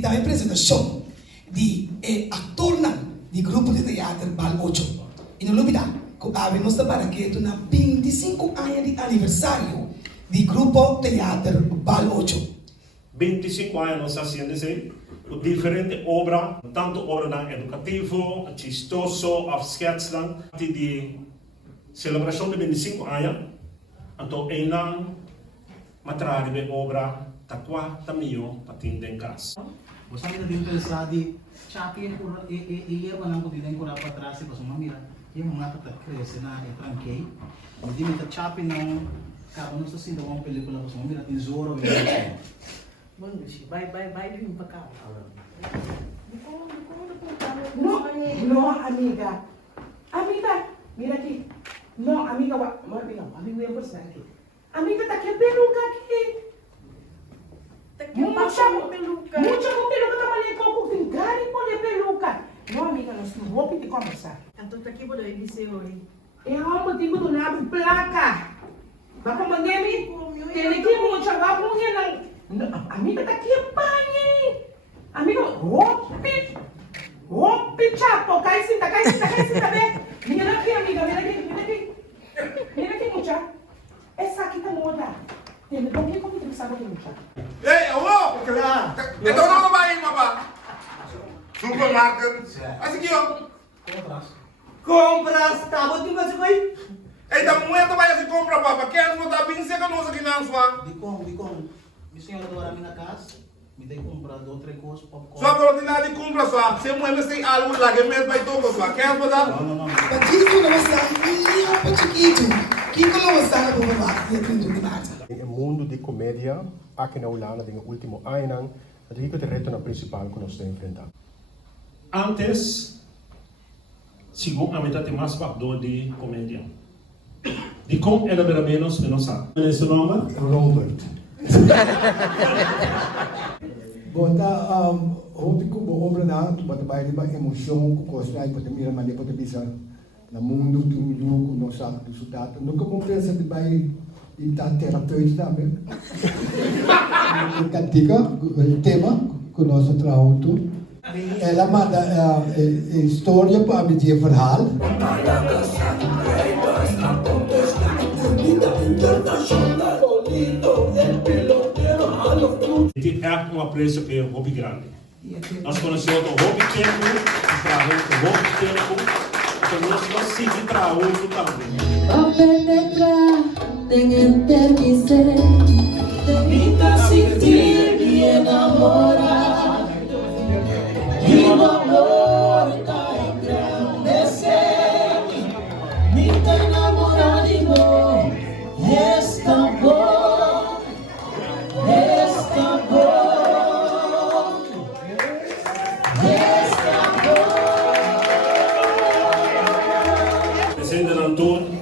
da apresentação de ator de grupo de teatro Bal 8. E não olvidar, nós para que na 25 anos de aniversário de grupo teatro Bal 8. 25 anos haciendo diferente obra, tanto obra educativo, chistoso, afsketslang, de celebração de 25 anos, então ainda matrari be obra takwa tamiyo patindeng kas. Basta kita din pensar di chapi ko iya walang ko din ko dapat trasi pa sumamira. Yung mga tatakres na tranquei. Hindi mi ta chapi ng karon sa sinda wang pelikula pa sumamira tin Zorro. Mano, vai vir pra cá. No, amiga. Amiga, mira aqui. No, amiga, amiga, amiga, eu vou aqui. Amiga, tá aqui a peruca aqui. Mucha peluca trabalhei com tem cara e poder peluca. Não, amiga, nós não vamos pedir conversar. Então tá aqui, boleh ini hoje. É uma motivo do nada placa. Vai para mandar-me. Tem aqui muita lá, amiga, tá aqui pai. Amiga, rompe, chapo, cai cinta, bem. Mira aqui, amiga, mira aqui, mucha. Essa aqui tá moda. Tem que comer como tu sabe que mucha. Hey, awo! Ito na babae mo ba? Supermarket? Sige yo. Compras, tabo di ba sa koy? Eh, da mo ito ba yung compra ba? Kaya mo da pinse ka no sa ginanswa? Di kong. Gusto nga daw namin na kas. Mitay compra 2-3 cos popcorn. So pero tinadi compra swa, se mo say algo lagi met ba ito ko swa. Kaya mo da? No. Pagkito na basta, iya pa chiquito. Kiko na basta na bumabak, iya pinto di mata. Em mundo de comédia, aqui na Holanda, no último ano, é o reto principal que nós estamos enfrentando. Antes, segundo a metade mais factor de comédia. De como era menos sabe. Qual é seu nome? Robert. Bota, hobi ko bo obra na, bota ba di ba emosyon ko ko sa ipot mira mali pota bisa na mundo tumulong ko no sa resultado. No ko mo pensa di ba então terapeuta também. Cantica, o tema que nós trabalhamos. Ela manda história para me dizer verhaal. Dit é apreço que é um hobby grande. Nós conhecemos o hobby tempo, trabalhamos com o hobby tempo, então nós seguimos trabalhando também. A penetrar en permitir, permita sentir y enamorar, y el amor está engrandecer, me está enamorado, es tan bom, es tan bom, es tan bom. Presente Antônio.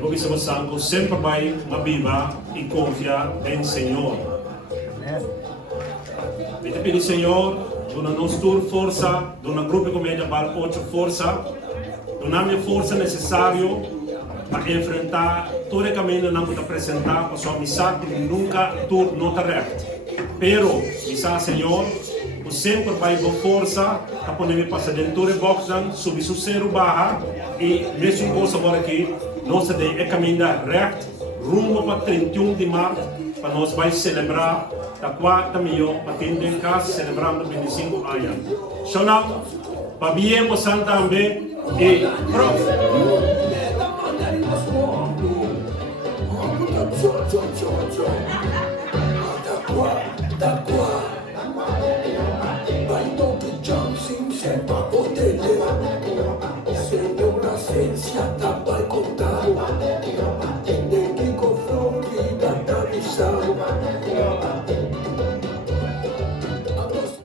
Porque se você sempre vai viva e confia em Senhor. Vete pedir Senhor, dona nos tur força, dona grupo de comédia para 8 força, dona minha força necessário para enfrentar todo o caminho que nós apresentar para sua missão que nunca tur não está reto. Pero, missão Senhor, o sempre vai com força para poder passar dentro do boxão, subir o cero barra e mesmo coisa agora aqui. Nós temos caminhar reto, rumo para 31 de março, para nós vai celebrar a 4 milhões para ter em casa, celebrando 25 anos. Sonal, para bien também e pronto.